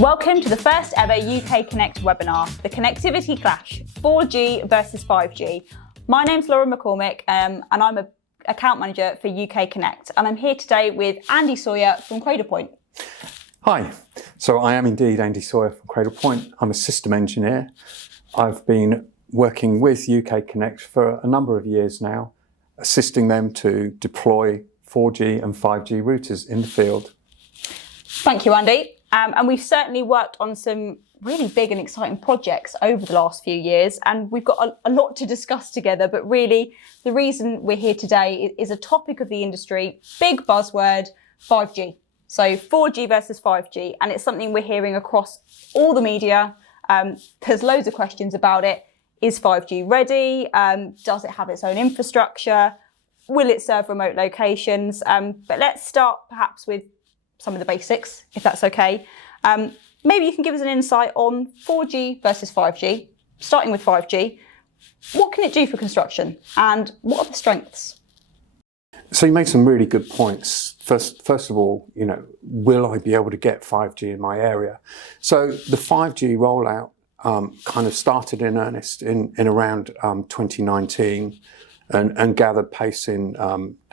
Welcome to the first ever UK Connect webinar, the Connectivity Clash, 4G versus 5G. My name's Laura McCormick and I'm an account manager for UK Connect, and I'm here today with Andy Sawyer from Cradlepoint. Hi, so I am indeed Andy Sawyer from Cradlepoint. I'm a system engineer. I've been working with UK Connect for a number of years now, assisting them to deploy 4G and 5G routers in the field. Thank you, Andy. And we've certainly worked on some really big and exciting projects over the last few years, and we've got a lot to discuss together, but really the reason we're here today is a topic of the industry, big buzzword, 5G. So 4G versus 5G, and it's something we're hearing across all the media. There's loads of questions about it. Is 5G ready? Does it have its own infrastructure? Will it serve remote locations? But let's start perhaps with some of the basics, if that's okay. Maybe you can give us an insight on 4G versus 5G, starting with 5G. What can it do for construction, and what are the strengths? So you made some really good points. First of all, will I be able to get 5G in my area? So the 5G rollout kind of started in earnest in around 2019 and gathered pace in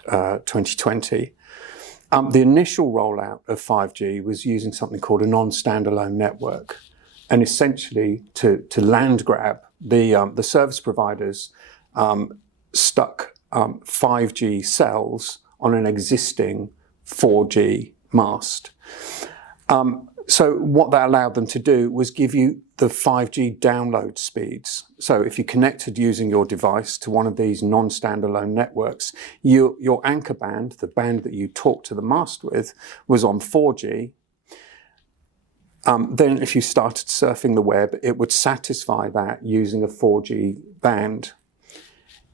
2020. The initial rollout of 5G was using something called a non-standalone network, and essentially to land grab, the service providers stuck 5G cells on an existing 4G mast. So what that allowed them to do was give you the 5G download speeds. So if you connected using your device to one of these non-standalone networks, your anchor band, the band that you talk to the mast with, was on 4G. Then if you started surfing the web, it would satisfy that using a 4G band.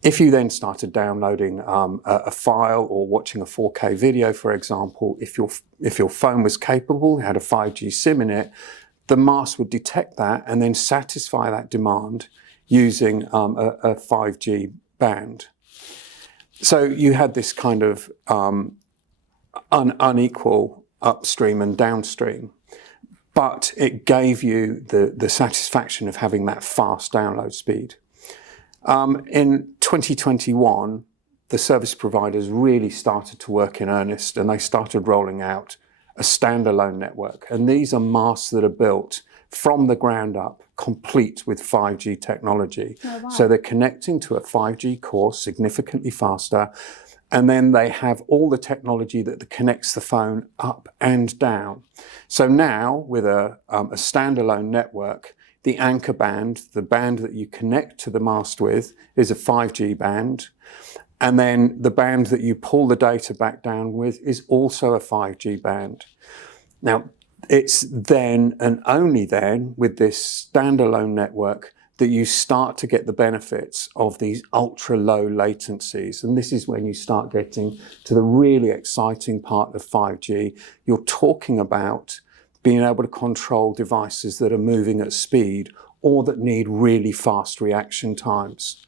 If you then started downloading a file or watching a 4K video, for example, if your phone was capable, had a 5G SIM in it, the mast would detect that and then satisfy that demand using a 5G band. So you had this kind of unequal upstream and downstream, but it gave you the satisfaction of having that fast download speed. In 2021, the service providers really started to work in earnest, and they started rolling out a standalone network. And these are masts that are built from the ground up, complete with 5G technology. Oh, wow. So they're connecting to a 5G core significantly faster, and then they have all the technology that connects the phone up and down. So now, with a standalone network, the anchor band, the band that you connect to the mast with, is a 5G band. And then the band that you pull the data back down with is also a 5G band. Now, it's then and only then with this standalone network that you start to get the benefits of these ultra low latencies. And this is when you start getting to the really exciting part of 5G. You're talking about being able to control devices that are moving at speed or that need really fast reaction times.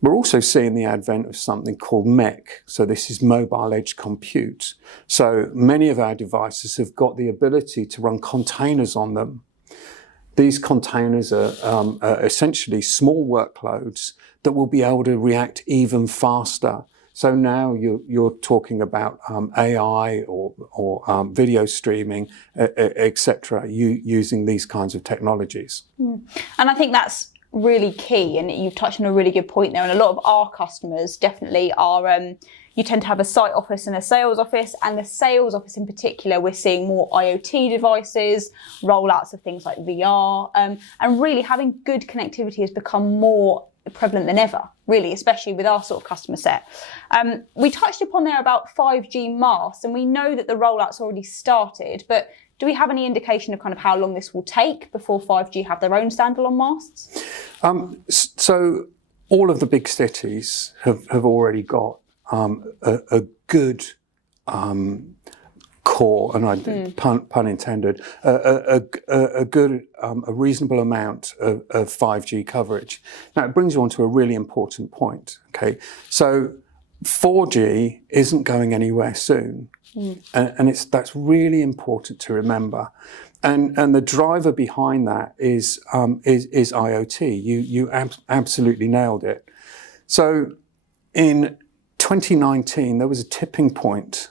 We're also seeing the advent of something called MEC. So this is mobile edge compute. So many of our devices have got the ability to run containers on them. These containers are essentially small workloads that will be able to react even faster. So now you're talking about AI or video streaming, etc., using these kinds of technologies. And I think that's really key, and you've touched on a really good point there. And a lot of our customers definitely are, you tend to have a site office and a sales office, and the sales office in particular, we're seeing more IOT devices, rollouts of things like VR, and really having good connectivity has become more prevalent than ever, really, especially with our sort of customer set. We touched upon there about 5G masts, and we know that the rollout's already started, but do we have any indication of kind of how long this will take before 5G have their own standalone masts? So all of the big cities have already got a good core, and pun intended, a reasonable amount of 5G coverage. Now it brings you on to a really important point. Okay, so 4G isn't going anywhere soon. And that's really important to remember. And the driver behind that is IoT. You absolutely nailed it. So in 2019, there was a tipping point.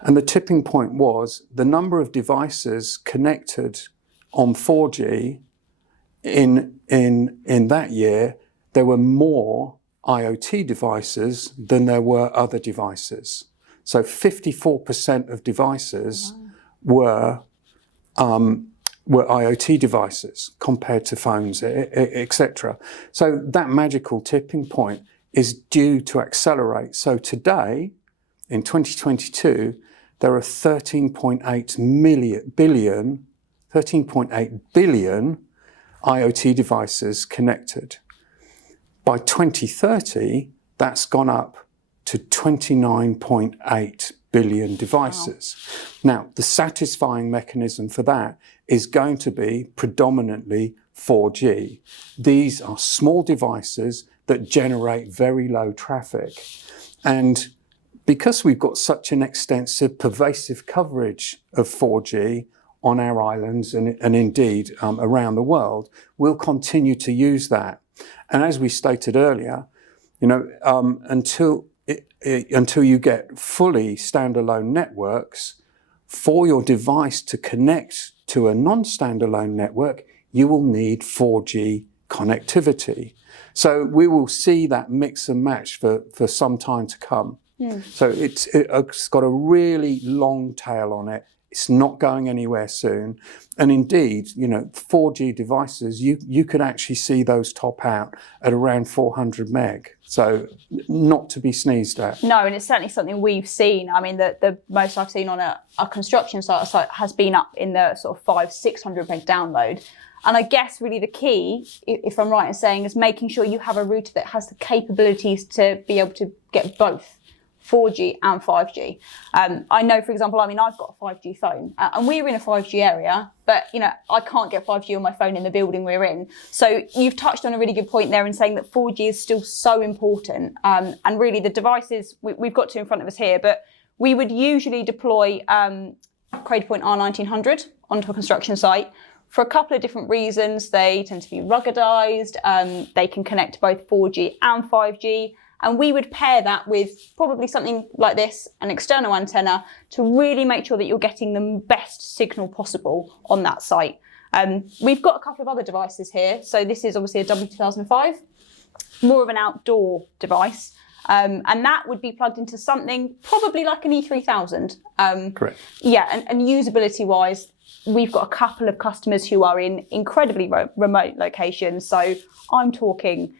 And the tipping point was the number of devices connected on 4G in that year, there were more IoT devices than there were other devices. So 54% of devices were IoT devices compared to phones, etc. So that magical tipping point is due to accelerate. So today, in 2022, there are 13.8 billion IoT devices connected. By 2030, that's gone up to 29.8 billion devices. Wow. Now, the satisfying mechanism for that is going to be predominantly 4G. These are small devices that generate very low traffic. And because we've got such an extensive, pervasive coverage of 4G on our islands and indeed around the world, we'll continue to use that. And as we stated earlier, until you get fully standalone networks, for your device to connect to a non-standalone network, you will need 4G connectivity. So we will see that mix and match for some time to come. So it's got a really long tail on it. It's not going anywhere soon. And indeed, 4G devices, you could actually see those top out at around 400 meg. So not to be sneezed at. No, and it's certainly something we've seen. I mean, the most I've seen on a construction site has been up in the sort of 500-600 meg download. And I guess really the key, if I'm right in saying, is making sure you have a router that has the capabilities to be able to get both 4G and 5G. I know, for example, I've got a 5G phone and we're in a 5G area, but I can't get 5G on my phone in the building we're in. So you've touched on a really good point there in saying that 4G is still so important. And really the devices, we've got two in front of us here, but we would usually deploy Cradlepoint R1900 onto a construction site for a couple of different reasons. They tend to be ruggedized, they can connect to both 4G and 5G. And we would pair that with probably something like this, an external antenna, to really make sure that you're getting the best signal possible on that site. We've got a couple of other devices here. So this is obviously a W2005, more of an outdoor device. And that would be plugged into something probably like an E3000. Correct. Yeah, and usability-wise, we've got a couple of customers who are in incredibly remote locations. So I'm talking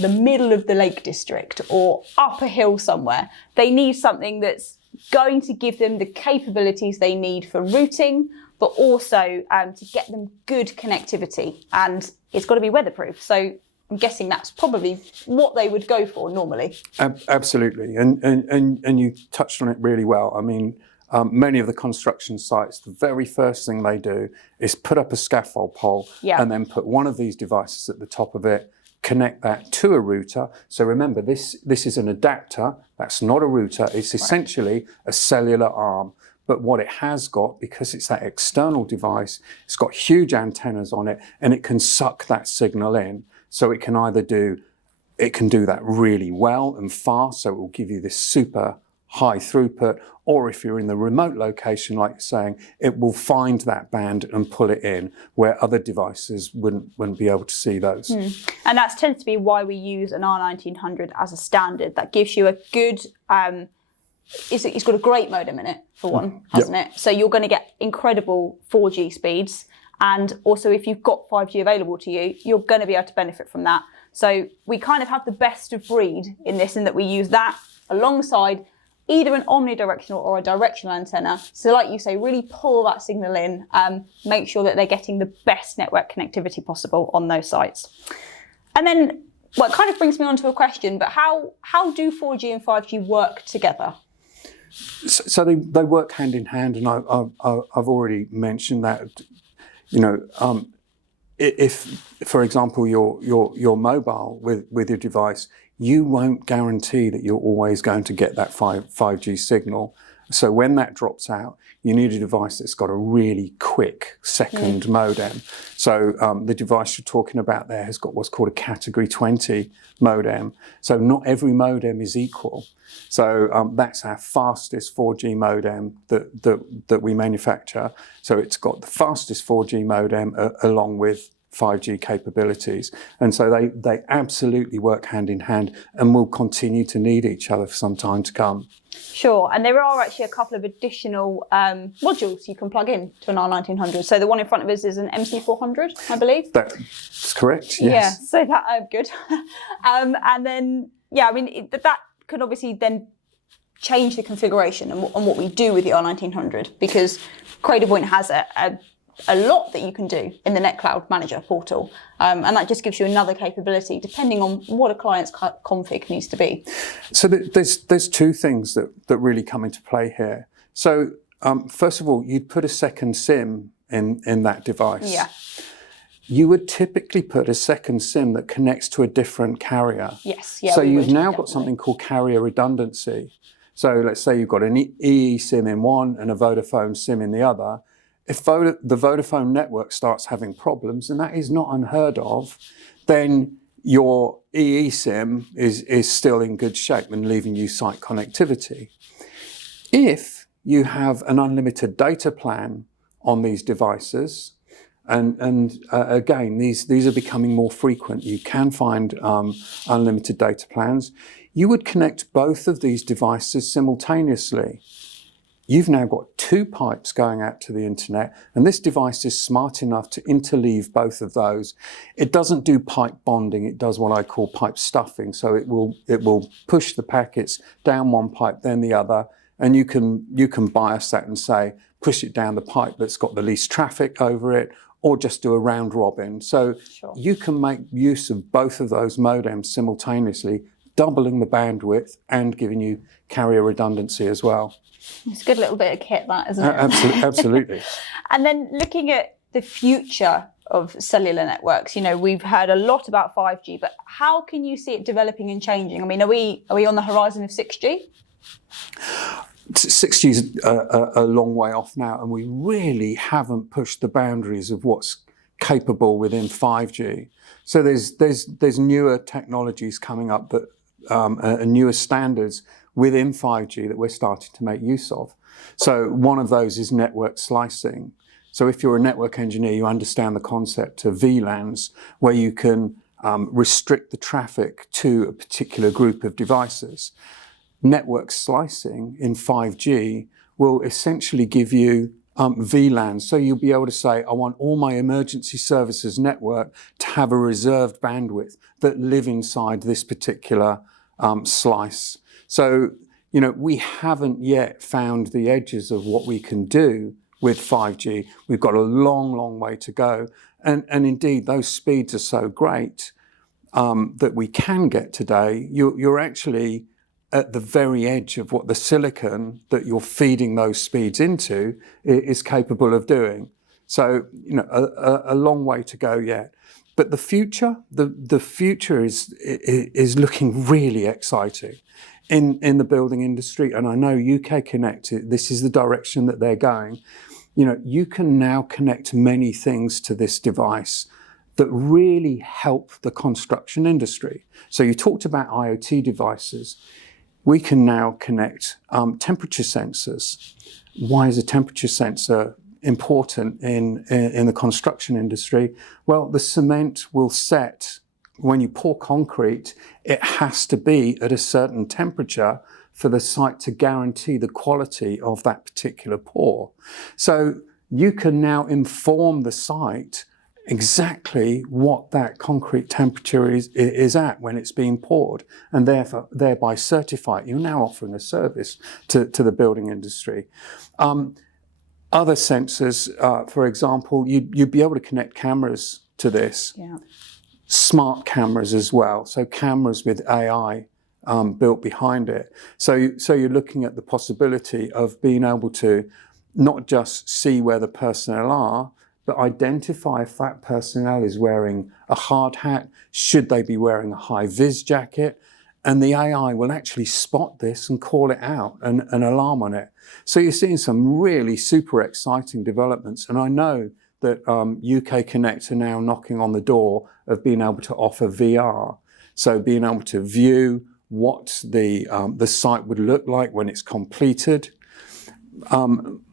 the middle of the Lake District or up a hill somewhere. They need something that's going to give them the capabilities they need for routing, but also to get them good connectivity. And it's got to be weatherproof. So I'm guessing that's probably what they would go for normally. Absolutely. And you touched on it really well. I mean, many of the construction sites, the very first thing they do is put up a scaffold pole and then put one of these devices at the top of it, connect that to a router. So remember, this is an adapter. That's not a router. It's essentially a cellular arm. But what it has got, because it's that external device, it's got huge antennas on it and it can suck that signal in. So it can do that really well and fast. So it will give you this super high throughput, or if you're in the remote location, like you're saying, it will find that band and pull it in where other devices wouldn't be able to see those. And that tends to be why we use an R1900 as a standard. That gives you a good, it's got a great modem in it, for one, hasn't it? So you're going to get incredible 4G speeds. And also, if you've got 5G available to you, you're going to be able to benefit from that. So we kind of have the best of breed in this, in that we use that alongside either an omnidirectional or a directional antenna. So like you say, really pull that signal in, make sure that they're getting the best network connectivity possible on those sites. And then, well, it kind of brings me on to a question, but how do 4G and 5G work together? So they work hand in hand, and I've already mentioned that. If, for example, you're mobile with your device, you won't guarantee that you're always going to get that 5G signal. So when that drops out, you need a device that's got a really quick second modem. So the device you're talking about there has got what's called a category 20 modem. So not every modem is equal. So that's our fastest 4G modem that we manufacture. So it's got the fastest 4G modem along with 5G capabilities. And so they absolutely work hand in hand and will continue to need each other for some time to come. Sure, and there are actually a couple of additional modules you can plug in to an R1900. So the one in front of us is an MC400, I believe. That's correct, yes. Yeah, so that, good. And then, yeah, I mean, that could obviously then change the configuration and what we do with the R1900, because Cradlepoint has a lot that you can do in the NetCloud Manager portal. And that just gives you another capability depending on what a client's config needs to be. So there's two things that really come into play here. So first of all, you'd put a second SIM in that device. Yeah. You would typically put a second SIM that connects to a different carrier. Yes. Yeah. So you've now got something called carrier redundancy. So let's say you've got an EE SIM in one and a Vodafone SIM in the other. If the Vodafone network starts having problems, and that is not unheard of, then your EE SIM is still in good shape and leaving you site connectivity. If you have an unlimited data plan on these devices, and again, these are becoming more frequent. You can find unlimited data plans. You would connect both of these devices simultaneously. You've now got two pipes going out to the internet, and this device is smart enough to interleave both of those. It doesn't do pipe bonding, it does what I call pipe stuffing. So it will push the packets down one pipe, then the other, and you can bias that and say, push it down the pipe that's got the least traffic over it, or just do a round robin. So you can make use of both of those modems simultaneously, doubling the bandwidth and giving you carrier redundancy as well. It's a good little bit of kit, that, isn't it? Absolutely. And then looking at the future of cellular networks, you know, we've heard a lot about 5G, but how can you see it developing and changing? I mean, are we on the horizon of 6G? 6G is a long way off now, and we really haven't pushed the boundaries of what's capable within 5G. So there's newer technologies coming up that newer standards within 5G that we're starting to make use of. So one of those is network slicing. So if you're a network engineer, you understand the concept of VLANs, where you can restrict the traffic to a particular group of devices. Network slicing in 5G will essentially give you VLANs. So you'll be able to say, I want all my emergency services network to have a reserved bandwidth that live inside this particular slice. So, you know, we haven't yet found the edges of what we can do with 5G. We've got a long, long way to go. And indeed, those speeds are so great that we can get today. You're actually at the very edge of what the silicon that you're feeding those speeds into is capable of doing. So, you know, a long way to go yet. But the future is looking really exciting in the building industry. And I know UK Connect, this is the direction that they're going. You know, you can now connect many things to this device that really help the construction industry. So you talked about IOT devices. We can now connect temperature sensors. Why is a temperature sensor important in the construction industry? Well, the cement will set, when you pour concrete, it has to be at a certain temperature for the site to guarantee the quality of that particular pour. So you can now inform the site exactly what that concrete temperature is at when it's being poured, and thereby certify it. You're now offering a service to the building industry. Other sensors, for example, you'd be able to connect cameras to this. Yeah. Smart cameras as well, so cameras with AI built behind it. So you're looking at the possibility of being able to not just see where the personnel are, but identify if that personnel is wearing a hard hat, should they be wearing a high-vis jacket, and the AI will actually spot this and call it out and alarm on it. So you're seeing some really super exciting developments. And I know that UK Connect are now knocking on the door of being able to offer VR. So being able to view what the site would look like when it's completed.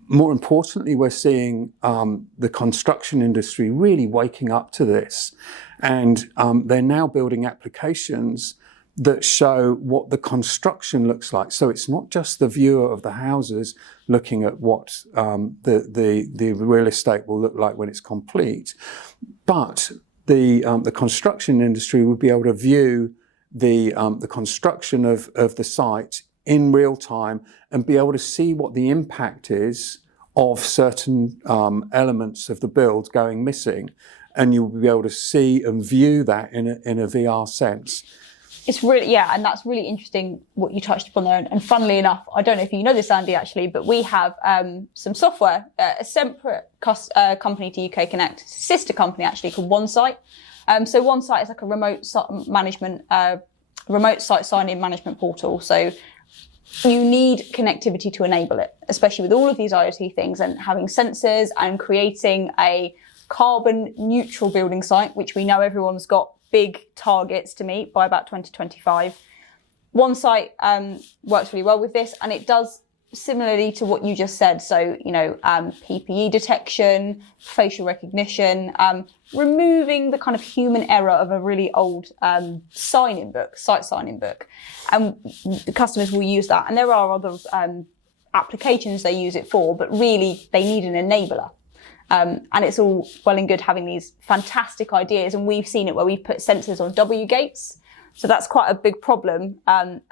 More importantly, we're seeing the construction industry really waking up to this. And they're now building applications that show what the construction looks like. So it's not just the viewer of the houses looking at what the real estate will look like when it's complete, but the construction industry will be able to view the construction of the site in real time and be able to see what the impact is of certain elements of the build going missing, and you'll be able to see and view that in a VR sense. It's really, yeah, and that's really interesting what you touched upon there. And funnily enough, I don't know if you know this, Andy, actually, but we have some software, a separate company to UK Connect, a sister company actually called OneSite. So OneSite is like a remote site sign-in management portal. So you need connectivity to enable it, especially with all of these IoT things and having sensors and creating a carbon neutral building site, which we know everyone's got big targets to meet by about 2025. OneSite works really well with this, and it does similarly to what you just said. So, PPE detection, facial recognition, removing the kind of human error of a really old site sign-in book. And the customers will use that. And there are other applications they use it for, but really they need an enabler. And it's all well and good having these fantastic ideas. And we've seen it where we've put sensors on W gates. So that's quite a big problem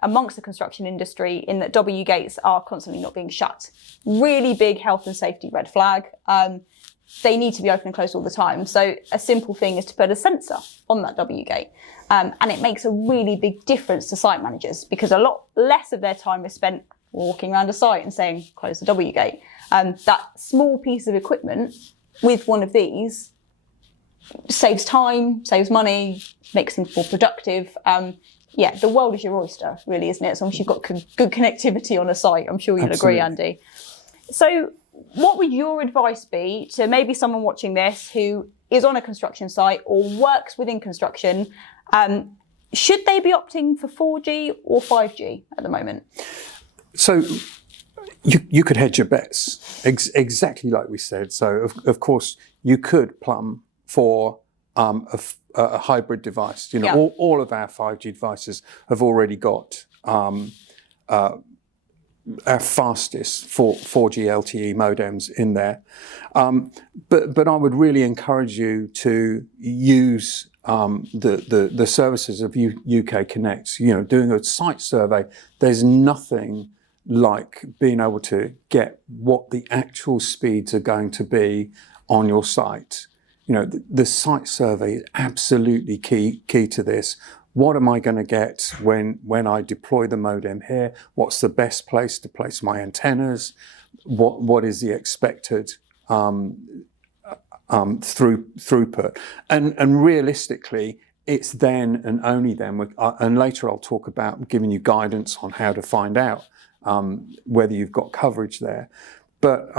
amongst the construction industry, in that W gates are constantly not being shut. Really big health and safety red flag. They need to be open and closed all the time. So a simple thing is to put a sensor on that W gate. And it makes a really big difference to site managers, because a lot less of their time is spent walking around a site and saying, close the W gate. That small piece of equipment with one of these saves time, saves money, makes things more productive. The world is your oyster, really, isn't it? As long as you've got good connectivity on a site, I'm sure you'll agree, Andy. So what would your advice be to maybe someone watching this who is on a construction site or works within construction? Should they be opting for 4G or 5G at the moment? So you could hedge your bets, exactly like we said. So of course you could plumb for a hybrid device. All of our 5G devices have already got our fastest 4G LTE modems in there. But I would really encourage you to use the services of UK Connect. Doing a site survey, there's nothing like being able to get what the actual speeds are going to be on your site. The site survey is absolutely key to this. What am I going to get when I deploy the modem here? What's the best place to place my antennas? What is the expected throughput? And realistically, it's then and only then, and later I'll talk about giving you guidance on how to find out whether you've got coverage there. But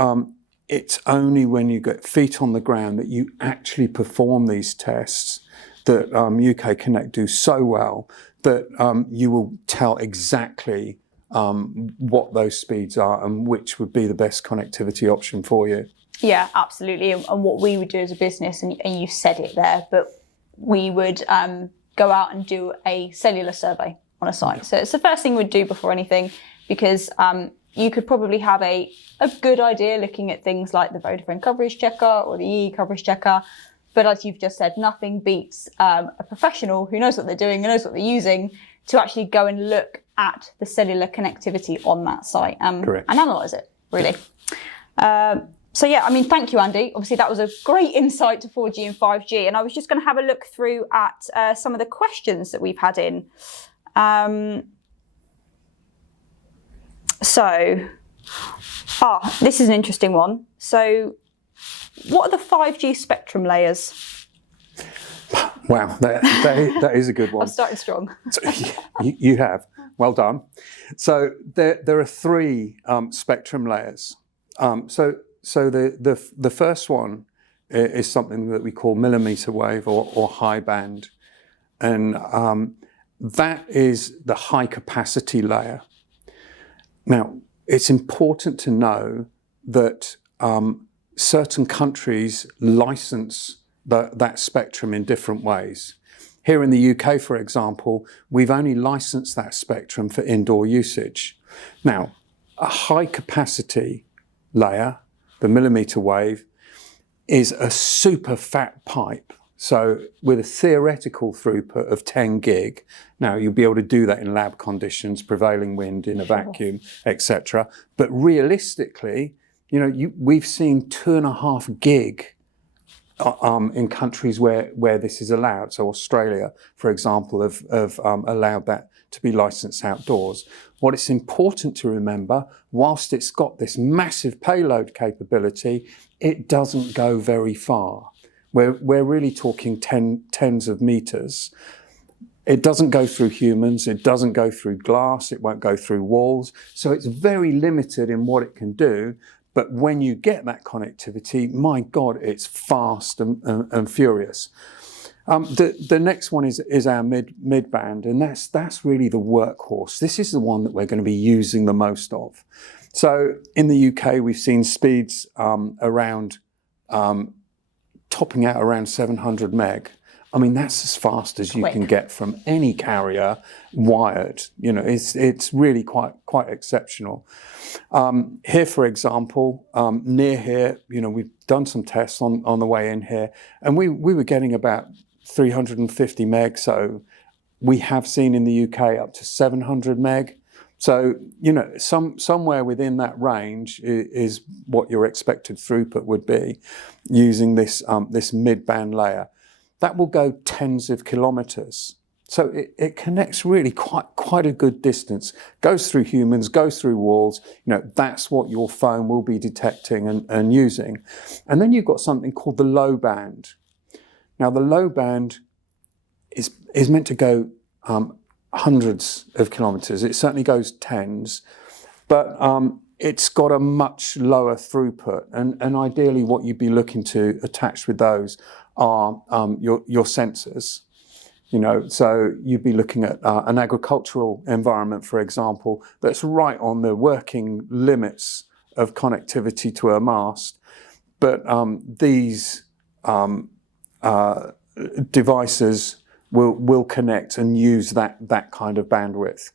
it's only when you get feet on the ground that you actually perform these tests that UK Connect do so well that you will tell exactly what those speeds are and which would be the best connectivity option for you. Yeah, absolutely. And what we would do as a business, and you said it there, but we would go out and do a cellular survey on a site. So it's the first thing we'd do before anything, because you could probably have a good idea looking at things like the Vodafone coverage checker or the EE coverage checker. But as you've just said, nothing beats a professional who knows what they're doing and knows what they're using to actually go and look at the cellular connectivity on that site and analyse it, really. Thank you, Andy. Obviously, that was a great insight to 4G and 5G. And I was just going to have a look through at some of the questions that we've had in. This is an interesting one. So, what are the 5G spectrum layers? Wow, that is a good one. I've started strong. So, you have. Well done. So there are three spectrum layers. So the first one is something that we call millimeter wave or high band. And that is the high capacity layer. Now, it's important to know that certain countries license that spectrum in different ways. Here in the UK, for example, we've only licensed that spectrum for indoor usage. Now, a high capacity layer, the millimeter wave, is a super fat pipe. So with a theoretical throughput of 10 gig, now you'll be able to do that in lab conditions, prevailing wind in a vacuum, etc. But realistically, we've seen 2.5 gig in countries where this is allowed. So Australia, for example, have allowed that to be licensed outdoors. What it's important to remember, whilst it's got this massive payload capability, it doesn't go very far. We're really talking tens of meters. It doesn't go through humans, it doesn't go through glass, it won't go through walls. So it's very limited in what it can do. But when you get that connectivity, my God, it's fast and furious. The next one is our mid band, and that's really the workhorse. This is the one that we're going to be using the most of. So in the UK, we've seen speeds around topping out around 700 meg. I mean, that's as fast as you can get from any carrier wired. It's really quite exceptional. Here, for example, near here, we've done some tests on the way in here, and we were getting about 350 meg. So we have seen in the UK up to 700 meg. So, somewhere within that range is what your expected throughput would be using this mid-band layer. That will go tens of kilometers. So it connects really quite a good distance, goes through humans, goes through walls. That's what your phone will be detecting and using. And then you've got something called the low band. Now, the low band is meant to go hundreds of kilometers. It certainly goes tens, but it's got a much lower throughput. And ideally, what you'd be looking to attach with those are your sensors. So you'd be looking at an agricultural environment, for example, that's right on the working limits of connectivity to a mast. But these devices will connect and use that kind of bandwidth.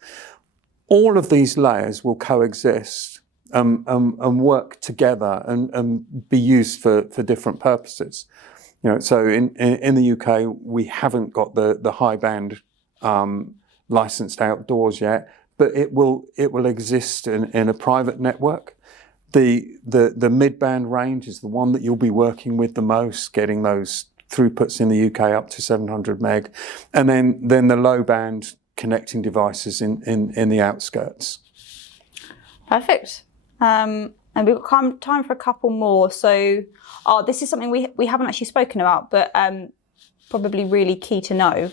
All of these layers will coexist and work together and be used for different purposes. So in the UK, we haven't got the high band licensed outdoors yet, but it will exist in a private network. The mid band range is the one that you'll be working with the most, getting those throughputs in the UK up to 700 meg, and then the low band connecting devices in the outskirts. Perfect. And we've got time for a couple more. So, this is something we haven't actually spoken about, but probably really key to know.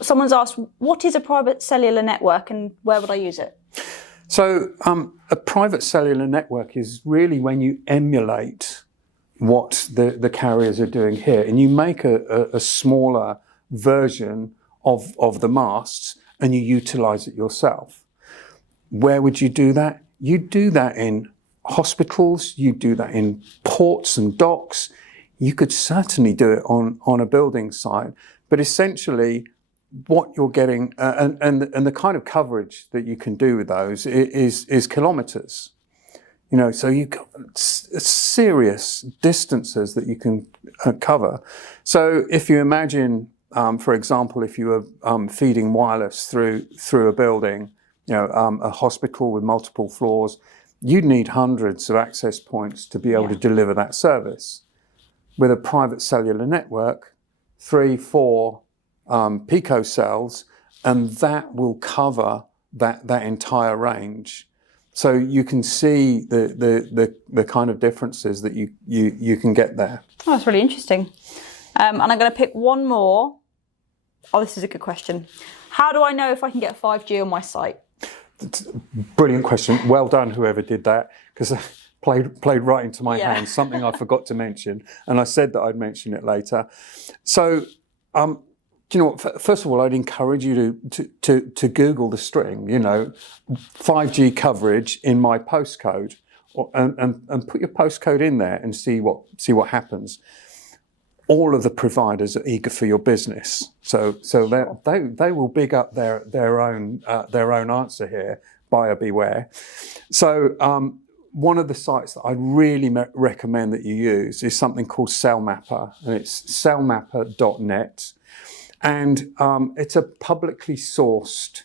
Someone's asked, what is a private cellular network and where would I use it? So a private cellular network is really when you emulate what the carriers are doing here, and you make a smaller version of the masts and you utilize it yourself. Where would you do that? You do that in hospitals, you do that in ports and docks. You could certainly do it on a building site, but essentially what you're getting and the kind of coverage that you can do with those is kilometers. So you've got serious distances that you can cover. So if you imagine, for example, if you were feeding wireless through a building, a hospital with multiple floors, you'd need hundreds of access points to be able to deliver that service. With a private cellular network, 3-4 picocells, and that will cover that entire range. So you can see the kind of differences that you can get there. Oh, that's really interesting. And I'm going to pick one more. Oh, this is a good question. How do I know if I can get 5G on my site? Brilliant question. Well done, whoever did that, because played right into my hands. Something I forgot to mention, and I said that I'd mention it later. So, do you know what? First of all, I'd encourage you to Google the string. 5G coverage in my postcode, and put your postcode in there and see what happens. All of the providers are eager for your business, so they will big up their own answer here. Buyer beware. So one of the sites that I'd really recommend that you use is something called CellMapper, and it's cellmapper.net, and it's a publicly sourced.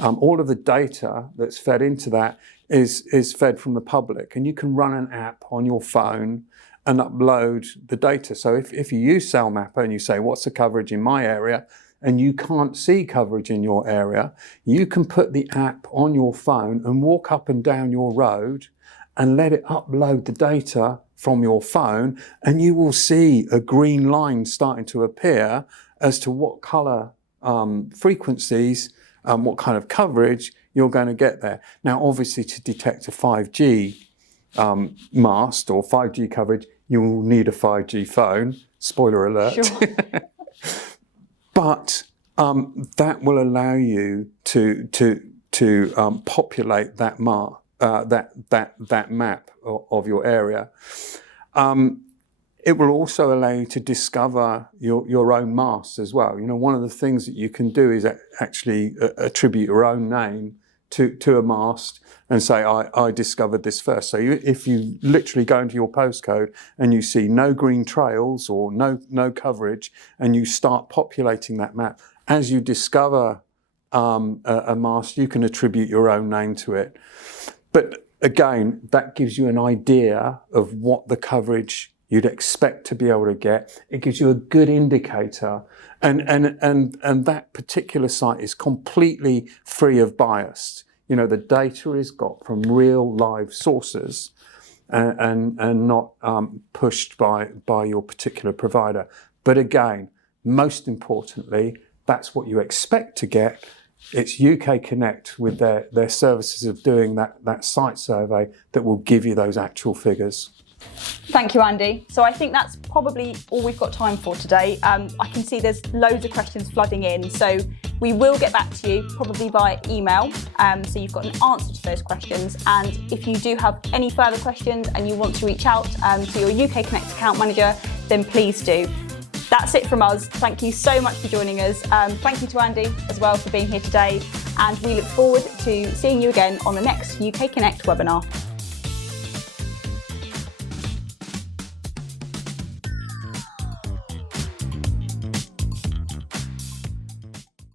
All of the data that's fed into that is fed from the public, and you can run an app on your phone and upload the data. So if you use CellMapper and you say, what's the coverage in my area? And you can't see coverage in your area, you can put the app on your phone and walk up and down your road and let it upload the data from your phone, and you will see a green line starting to appear as to what color frequencies, what kind of coverage you're going to get there. Now, obviously, to detect a 5G mast or 5G coverage, you will need a 5G phone. Spoiler alert. Sure. But that will allow you to populate that map of your area. It will also allow you to discover your own masts as well. One of the things that you can do is actually attribute your own name to a mast and say, I discovered this first. So if you literally go into your postcode and you see no green trails or no coverage, and you start populating that map, as you discover a mast, you can attribute your own name to it. But again, that gives you an idea of what the coverage you'd expect to be able to get. It gives you a good indicator, and that particular site is completely free of bias. The data is got from real live sources and not pushed by your particular provider. But again, most importantly, that's what you expect to get. It's UK Connect with their services of doing that site survey that will give you those actual figures. Thank you, Andy. So I think that's probably all we've got time for today. I can see there's loads of questions flooding in, so we will get back to you probably via email, so you've got an answer to those questions. And if you do have any further questions and you want to reach out to your UK Connect account manager, then please do. That's it from us. Thank you so much for joining us. Thank you to Andy as well for being here today, and we look forward to seeing you again on the next UK Connect webinar.